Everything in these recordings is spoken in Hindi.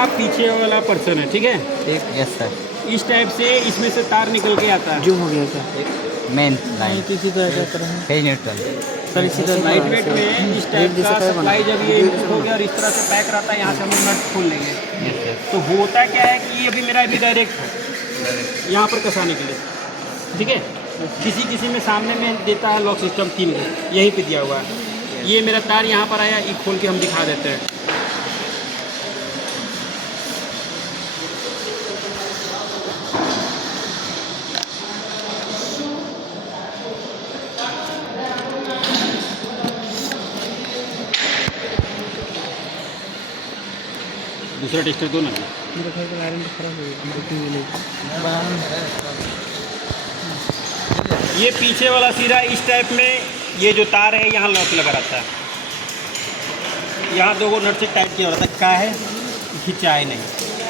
मेरा पीछे वाला पर्सन है, ठीक है। ठीक, यस सर। इस टाइप से इसमें से तार निकल के आता है। जूम हो गया क्या? मेन लाइन इसी तरह क्या करें फेज न्यूट्रल। सर इसी तरह लाइट वेट में इस टाइप का सप्लाई जब ये हो गया और इस तरह से पैक रहता है, यहाँ से हम लोग नट खोल लेंगे। Yes yes. तो होता क्या है कि ये अभी मेरा अभी डायरेक्ट है यहाँ पर कसाने के लिए, ठीक है। किसी किसी में सामने में देता है लॉक सिस्टम 3 यहीं पे दिया हुआ है। ये मेरा तार यहाँ पर आया, ये खोल के हम दिखा देते हैं। दूसरा टेस्टर दो ना। आयरन खराब हो ये पीछे वाला सिरा इस टाइप में, ये जो तार है यहाँ लॉक लगा रहता है। यहाँ 2 नट से टाइट किया रहता है, क्या है खिंचाए नहीं।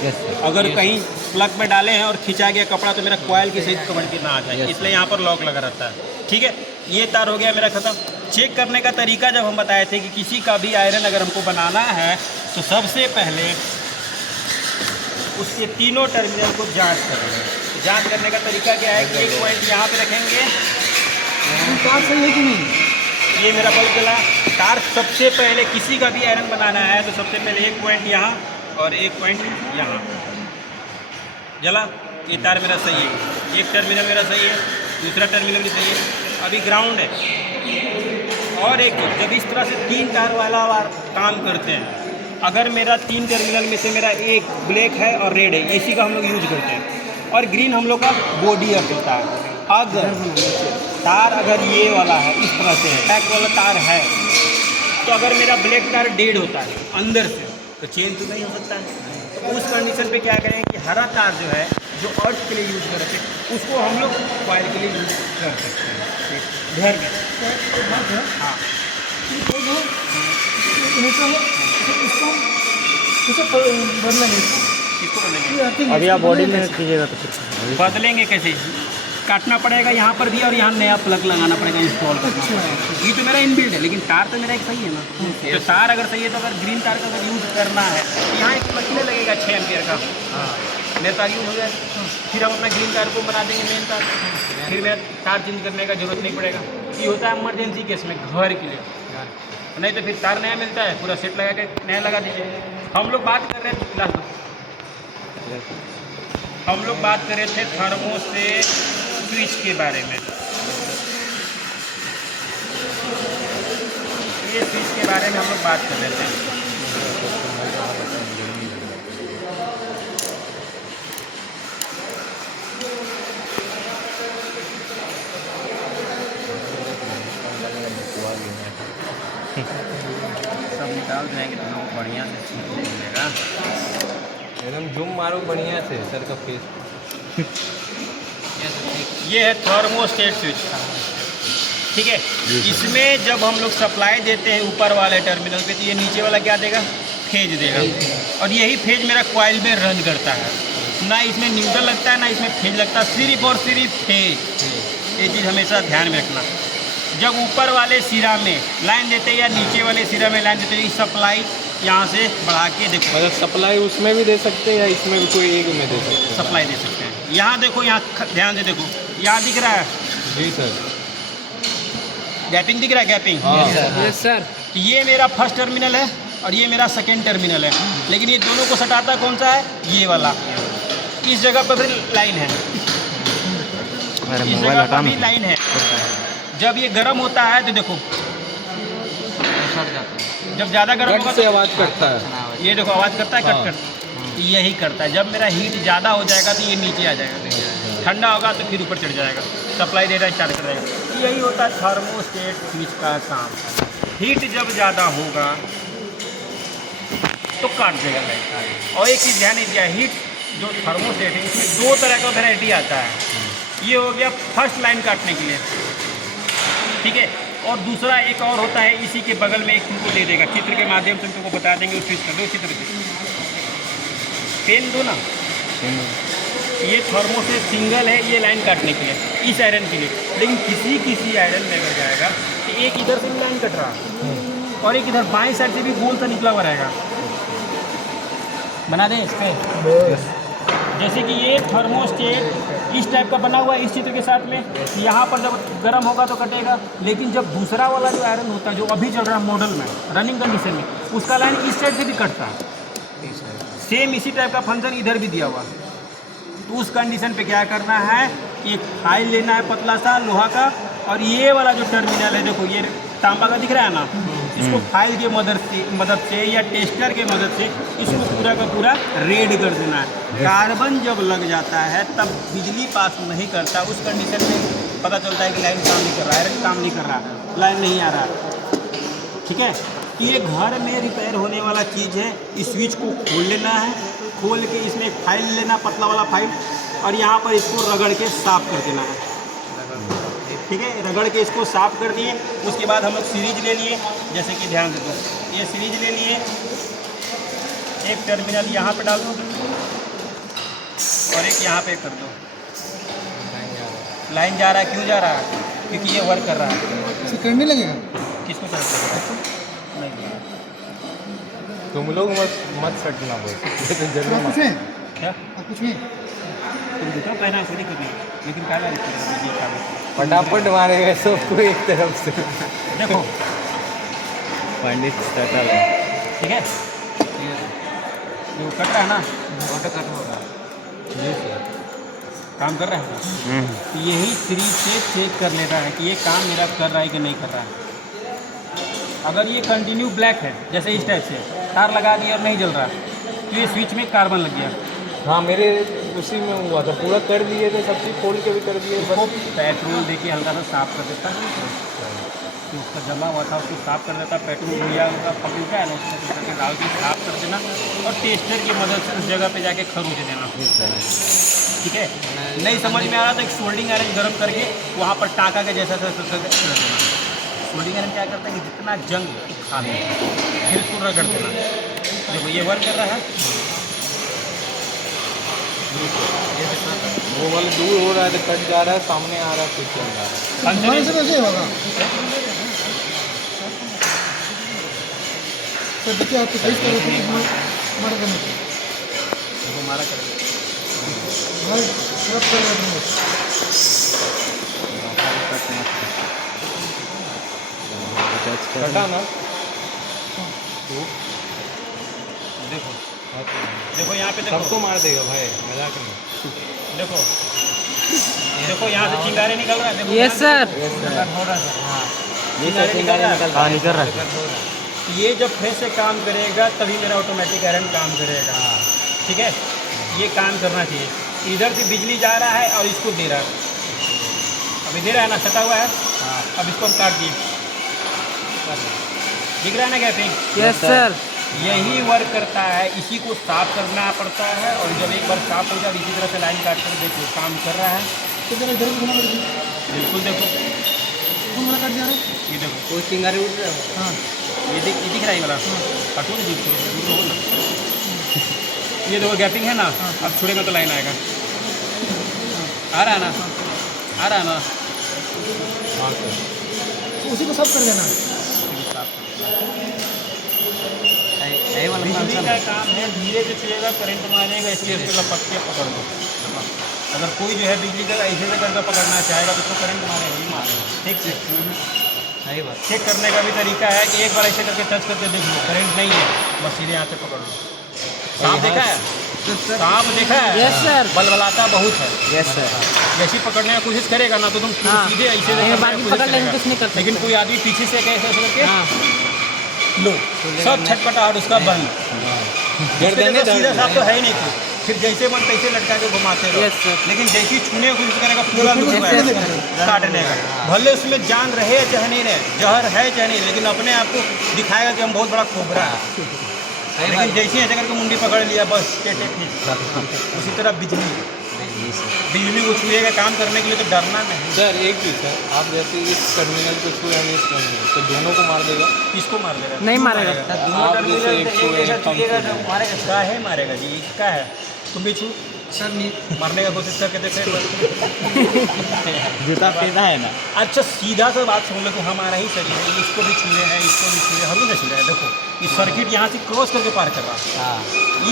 Yes sir. अगर कहीं प्लग में डाले हैं और खिंचा गया कपड़ा तो मेरा कॉयल की सही पकड़ के ना आ जाए, इसलिए यहाँ पर लॉक लगा रहता है, ठीक है। ये तार हो गया मेरा ख़त्म। चेक करने का तरीका जब हम बताए थे कि किसी का भी आयरन अगर हमको बनाना है तो सबसे पहले उसके तीनों टर्मिनल को जांच करेंगे। जांच करने का तरीका क्या है कि एक पॉइंट यहाँ पे रखेंगे। तार सही है कि नहीं? ये मेरा बल्ब जला। तार सबसे पहले किसी का भी आयरन बनाना है तो सबसे पहले एक पॉइंट यहाँ और एक पॉइंट यहाँ जला। ये तार मेरा सही है, एक टर्मिनल मेरा सही है, दूसरा टर्मिनल भी सही है, अभी ग्राउंड है। और एक जब इस तरह से 3 तार वाला काम करते हैं, अगर मेरा 3 टर्मिनल में से मेरा एक ब्लैक है और रेड है, इसी का हम लोग यूज करते हैं, और ग्रीन हम लोग का बॉडी अप होता है। अगर तार अगर ये वाला है, इस तरह से है, पैक वाला तार है, तो अगर मेरा ब्लैक तार डेड होता है अंदर से तो चेंज तो नहीं हो सकता है। तो उस कंडीशन पे क्या करें कि हरा तार जो है, जो अर्थ के लिए यूज करते हैं, उसको हम लोग कॉइल के लिए यूज कर सकते हैं। ध्यान में हाँ इसको बदलेंगे। अभी आप बॉडी में कीजिएगा तो फिर बदलेंगे कैसे? काटना पड़ेगा यहाँ पर भी और यहाँ नया प्लग लगाना पड़ेगा, इंस्टॉल करना पड़ेगा। ये तो मेरा इनबिल्ट है, लेकिन तार तो मेरा एक सही है ना। तो तार अगर सही है तो अगर ग्रीन तार का अगर यूज़ करना है तो यहाँ एक प्लग नहीं लगेगा 6 एम्पियर का। मेरा तार यूज हो जाए, फिर हम अपना ग्रीन तार को बना देंगे मेन तार, फिर मेरा तार चेंज करने का जरूरत नहीं पड़ेगा। ये होता है इमरजेंसी केस में, घर के लिए। नहीं तो फिर तार नया मिलता है, पूरा सेट लगा के नया लगा दीजिए। हम लोग बात कर रहे थे थर्मोस्टेट स्विच के बारे में। ये स्विच के बारे में हम लोग बात कर रहे थे। सब निकाल जाएंगे तो लोग बढ़िया से सीख मिलेगा। एकदम जूम मारो बढ़िया से सर का फेस। ये है थर्मोस्टेट स्विच, ठीक है। इसमें जब हम लोग सप्लाई देते हैं ऊपर वाले टर्मिनल पे, तो ये नीचे वाला क्या देगा? फेज देगा, और यही फेज मेरा कॉइल में रन करता है। ना इसमें न्यूट्रल लगता है ना इसमें फेज लगता है, सिर्फ और सिर्फ फेज। ये चीज़ हमेशा ध्यान में रखना। जब ऊपर वाले सिरा में लाइन देते हैं या नीचे वाले सिरा में लाइन देते हैं, सप्लाई यहाँ से बढ़ा के देखो। मतलब सप्लाई उसमें भी दे सकते हैं या इसमें भी कोई एक में दे सकते हैं? सप्लाई दे सकते हैं। यहाँ देखो, यहाँ ध्यान से देखो, यहाँ दिख रहा है जी सर, गैपिंग दिख रहा है, गैपिंग। Yes sir. तो ये मेरा फर्स्ट टर्मिनल है और ये मेरा सेकेंड टर्मिनल है, लेकिन ये दोनों को सटाता कौन सा है? ये वाला। इस जगह पर फिर लाइन है, इस जगह पर भी लाइन है। जब ये गर्म होता है तो देखो, जब ज़्यादा गर्म होगा से तो आवाज़ करता है। ये देखो आवाज़ करता है, कट कट। यही करता है। जब मेरा हीट ज़्यादा हो जाएगा तो ये नीचे आ जाएगा, ठंडा होगा तो फिर ऊपर चढ़ जाएगा, सप्लाई देना स्टार्ट कर देगा। यही होता है थर्मोस्टेट स्विच का काम। हीट जब ज़्यादा होगा तो काट देगा लाइट। और एक चीज़ ध्यान नहीं दिया, हीट जो थर्मोस्टेट है इसमें 2 तरह का वैरायटी आता है। ये हो गया फर्स्ट लाइन काटने के लिए, ठीक है। और दूसरा एक और होता है, इसी के बगल में एक तुमको दे देगा, चित्र के माध्यम से तुमको बता देंगे। उस स्विच कर दो चित्र से, पेन दो ना। ये थर्मोस्टेट सिंगल है, ये लाइन काटने के लिए, इस आयरन के लिए। लेकिन किसी आयरन में अगर जाएगा तो एक इधर से भी लाइन कट रहा और एक इधर बाएं साइड से भी गोल सा निकला हुआ रहेगा। बना दें इस पर। जैसे कि ये थर्मोस्टेट इस टाइप का बना हुआ है इस चित्र के साथ में, यहाँ पर जब गर्म होगा तो कटेगा, लेकिन जब दूसरा वाला जो आयरन होता है जो अभी चल रहा है मॉडल में रनिंग कंडीशन में, उसका लाइन इस साइड से भी कटता है। सेम इसी टाइप का फंक्शन इधर भी दिया हुआ। तो उस कंडीशन पे क्या करना है, एक फाइल लेना है पतला सा लोहा का, और ये वाला जो टर्मिनल है देखो ये तांबा का दिख रहा है ना, इसको फाइल के मदद से या टेस्टर के मदद से इसको पूरा का पूरा रेड कर देना है। कार्बन जब लग जाता है तब बिजली पास नहीं करता, उस कंडीशन में पता चलता है कि लाइन काम नहीं कर रहा है, आयरन काम नहीं कर रहा है, लाइन नहीं आ रहा है। ठीक है, ये घर में रिपेयर होने वाला चीज़ है। इस स्विच को खोल लेना है, खोल के इसमें एक फाइल लेना, पतला वाला फाइल, और यहाँ पर इसको रगड़ के साफ कर देना है। ठीक है, रगड़ के इसको साफ कर दिए। उसके बाद हम लोग सीरीज ले लिए, जैसे कि ध्यान दो, ये सीरीज ले लिए, एक टर्मिनल यहाँ पे डाल दो और एक यहाँ पे कर दो। लाइन जा रहा है, क्यों जा रहा है? क्योंकि ये वर्क कर रहा है। करने लगेगा किसको करंट लगेगा? नहीं, तुम लोग मत सटना बस, ये तो जरूर कुछ नहीं, क्या कुछ नहीं। तुम दिखाओ पहना थोड़ी करनी, लेकिन क्या है फटाफट मारेगा सबको एक तरफ से। देखो पंडित सटल है। ठीक है, जो कट रहा है ना ऑटो कट होगा, जी सर। काम कर रहा है। तो यही सीरीज से चेक कर लेता है कि ये काम मेरा कर रहा है कि नहीं कर रहा है। अगर ये कंटिन्यू ब्लैक है जैसे इस टाइप से तार लगा दिया और नहीं जल रहा, तो ये स्विच में कार्बन लग गया। हाँ, मेरे उसी में हुआ था, पूरा कर दिए थे, सब चीज़ खोल के भी कर दिए, इसको पेट्रोल देके हल्का सा साफ कर देता है, तो उसका जमा हुआ था उसको साफ कर देता। पेट्रोल भैया का पकड़ का है ना, उसमें तो करके डाल के साफ कर देना और टेस्टर की मदद से उस जगह पे जाके खरोच देना। ठीक है, नहीं समझ में आ रहा तो एक सोल्डिंग आयरन गर्म करके वहाँ पर टाँका के जैसा कर देना। सोल्डिंग आयरन क्या करता है कि जितना जंग खा ले फिर उसको रगड़ देना। देखो ये वर्क कर रहा है, वो वाला दूर हो रहा है तो कट जा रहा है, सामने आ रहा है फिर चल रहा है। हमारे से कैसे होगा तो देखिए आपको फेस कर रहे थे हमारा करने देखो हमारा कर हमारे सब कर रहे थे। कटा ना देखो देखो यहाँ पे देखो, सबको मार देगा भाई, मजाक नहीं। देखो देखो यहाँ से चिंगारे निकल रहा है। देखो यस सर। हो रहा है, हाँ ये सर निकल रहा है। हाँ निकल रहा है। ये जब फिर से काम करेगा तभी मेरा ऑटोमेटिक आयरन काम करेगा। ठीक है, ये काम करना चाहिए। इधर से बिजली जा रहा है और इसको दे रहा है, अभी दे रहा है ना, सटा हुआ है। अब इसको हम काट दिए, दिख रहा है ना गैपिंग? Yes sir. यही वर्क करता है, इसी को साफ करना पड़ता है। और जब एक बार साफ हो जाए इसी तरह से लाइन काट कर देखो काम कर रहा है। तो जरा इधर घुमा कर दीजिए। बिल्कुल देखो, कौन वाला कट जा रहा है? ये देखो, वो चिंगारी उठ रहा है। हाँ ये दिख रहा है ये वाला, हटो ना दूर हो ना। ये देखो गैपिंग है ना, अब छोड़ेगा तो लाइन आएगा। आ रहा है ना, आ रहा है ना। हाँ सर, तो उसी को सब कर देना। बिजली का काम है, धीरे से छुएगा करंट मारेगा, इसलिए उसको लपक के पकड़ दो। अगर कोई जो है बिजली का ऐसे से करके पकड़ना चाहेगा तो उसको करंट मारेगा ही मारेगा। ठीक है, सही बात। चेक करने का भी तरीका है कि एक बार ऐसे करके टच करके देख लो, करंट नहीं है, बस सीधे हाथ से पकड़ लो। सांप देखा है? सांप देखा है? Yes sir. बलबलाता बहुत है। Yes sir. जैसे ही पकड़ने की कोशिश करेगा ना तो तुम हाँ। सीधे ऐसे नहीं, करने बाकी की कोशिश पकड़ लेंगे करेगा। कुछ नहीं कर सकते। लेकिन कोई आदमी पीछे से कैसे करके हाँ लो, सब छटपटाहट उसका बंद। गर्दन सीधा साफ तो है ही नहीं कुछ, फिर जैसे मन तैसे लटका के घुमाते रहो। Yes sir. लेकिन जैसे ही छूने की कोशिश करेगा पूरा लूट Yes, जाएगा, sir. काटने का। भले उसमें जान रहे चाहे नहीं रहे, जहर है चाहे नहीं, लेकिन अपने आप को दिखाएगा कि हम बहुत बड़ा खोबरा है। लेकिन जैसे ही ऐसे करके मुंडी पकड़ लिया बस टेटे फिर। उसी तरह बिजली को छुएगा काम करने के लिए तो डरना नहीं। सर एक चीज़ सर, आप जैसे इस टर्मिनल को छुए हम इस टर्मिनल तो दोनों को मार देगा? किसको मार देगा? नहीं मारेगा। दोनों आप टर्मिनल जैसे एक एक को जैसा एक पंप छुएगा छुए। तो मारेगा। काहे मारेगा जी, इसका है, तुम भी छू सर नहीं मारने का कोशिश करके देखे एक बार। जूता पीना है ना। अच्छा सीधा सा बात सुन लो, तो हमारा ही शरीर है, इसको भी छूए हैं, इसको भी छूए, हम ही ना छू रहे हैं। देखो ये सर्किट यहाँ से क्रॉस करके पार कर रहा है, हाँ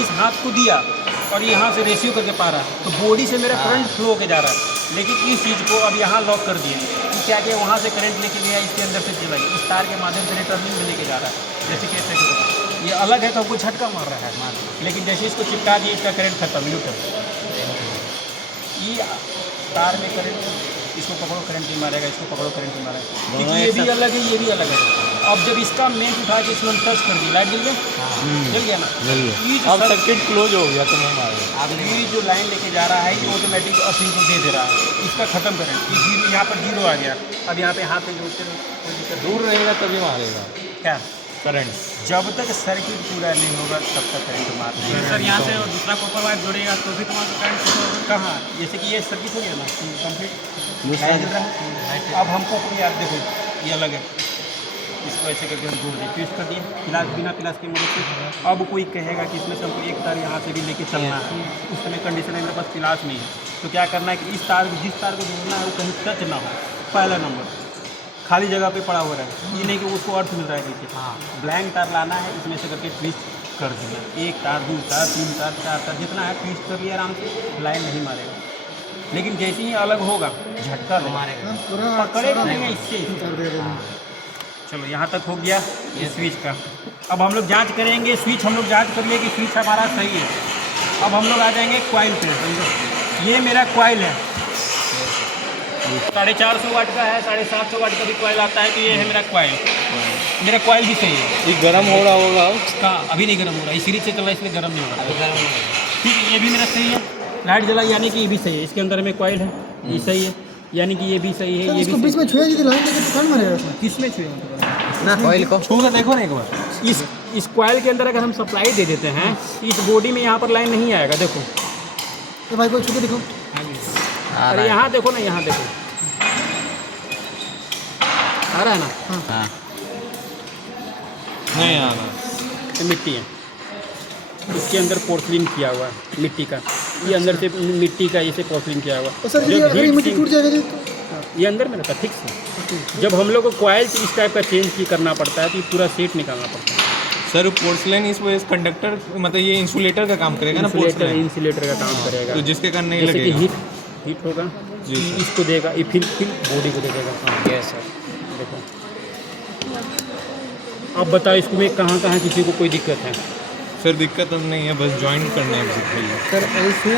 इस हाथ को दिया और यहाँ से रेशियो करके पा रहा है, तो बॉडी से मेरा करंट फ्लो होके जा रहा है। लेकिन इस चीज़ को अब यहाँ लॉक कर दिए कि क्या क्या वहाँ से करंट लेके गया, इसके अंदर से चला गया, इस तार के माध्यम से रिटर्निंग में लेके जा रहा है। जैसे कि ऐसे ये अलग है तो हमको झटका मार रहा है, लेकिन जैसे इसको चिपका दिए इसका करंट खत्म, न्यूट्रल। ये तार में करंट, इसको पकड़ो करंट नहीं मारेगा, इसको पकड़ो करंट नहीं मारेगा, क्योंकि ये भी अलग है, ये भी अलग है। अब जब इसका मेन उठा के इसमें टच कर दी, लाइट जल गया, जल गया ना। जल गया। ये जो अब सर्किट क्लोज हो गया तो नहीं मारेगा। ये जो लाइन लेके जा रहा है ये ऑटोमेटिक अपनी को दे दे रहा है, इसका खत्म करें। ये जीरो यहाँ पर जीरो आ गया, अब यहाँ पे हाथ पे जोड़ते रहो, कोई दिक्कत दूर रहेगा तभी मारेगा क्या। करंट। जब तक सर्किट पूरा नहीं होगा तब तक करंट मारना है। सर यहाँ से दूसरा कॉपर वायर जोड़ेगा तो भी तुम्हारा करंट कहाँ, जैसे कि ये सर्किट हो गया ना कंप्लीट, अब हमको कोई यार देखो ये अलग है, इसको ऐसे करके हम जोड़ दिए, ट्विस्ट कर दिए पिलास, बिना पिलास की मदद से। अब कोई कहेगा कि इसमें से हमको एक तार यहाँ से भी लेके चलना है, उस समय कंडीशन है मेरे पास पिलास नहीं है, तो क्या करना है कि इस तार जिस तार को जोड़ना है वो कहीं टच ना हो, पहला नंबर खाली जगह पे पड़ा हुआ रहे, ये नहीं कि उसको अर्थ मिल रहा है नीचे। हाँ ब्लैंक तार लाना है, इसमें से करके ट्विस्ट कर देना, एक तार, दो तार, तीन तार, चार तार, जितना है ट्विस्ट कर लिया आराम से, लाइन नहीं मारेगा। लेकिन जैसे ही अलग होगा झटका मारेगा, पकड़ेगा नहीं है इससे। चलो यहाँ तक हो गया ये स्विच का। अब हम लोग जांच करेंगे, स्विच हम लोग जांच कर लिए कि स्विच हमारा सही है। अब हम लोग आ जाएंगे कॉइल पे, समझो ये मेरा कॉइल है, 450 वाट का है, 750 वाट का भी कॉइल आता है, तो ये है मेरा कॉइल। मेरा कॉइल भी सही है। ये गर्म हो रहा होगा अब? कहाँ, अभी नहीं गर्म हो रहा, इस सीरीज से चल रहा है इसलिए गर्म नहीं हो रहा। ठीक है, ये भी मेरा सही है, लाइट जला यानी कि ये भी सही है, इसके अंदर में कॉइल है, ये सही है, यानी कि ये भी सही है, ये भी बीच में छुए यदि लाइन लेके तो कौन मारेगा उसमें? किसमें छुए ना ऑयल को छू कर देखो ना एक बार। इस कॉइल के अंदर अगर हम सप्लाई दे देते हैं, इस बॉडी में यहाँ पर लाइन नहीं आएगा। देखो तो भाई को छू के देखो, अरे यहाँ देखो ना, यहाँ देखो आ रहा है ना। हाँ नहीं आना। ये मिट्टी है, इसके अंदर पोर्सलिन किया हुआ है मिट्टी का, ये अंदर से मिट्टी का इसे पोर्सलिन किया हुआ तो सर जब ये अगर ये heat मिट्टी sink- टूट जाएगा जी तो ये अंदर में रहता है फिक्स है। जब हम लोग को कॉइल इस टाइप का चेंज करना पड़ता है तो ये पूरा सेट निकालना पड़ता है। सर पोर्सलेन इस वजह से कंडक्टर मतलब ये इंसुलेटर का काम करेगा ना, पोर्सलेन इंसुलेटर का काम करेगा, तो जिसके कारण नहीं जैसे कि लगेगा। हीट होगा, जी सर। इसको देगा, ये फिर बॉडी को देगा। Yes sir. देखो अब बताओ इसको में कहाँ कहाँ किसी को कोई दिक्कत है। सर दिक्कत अब नहीं है, बस ज्वाइन करना है बेसिकली। Sir switch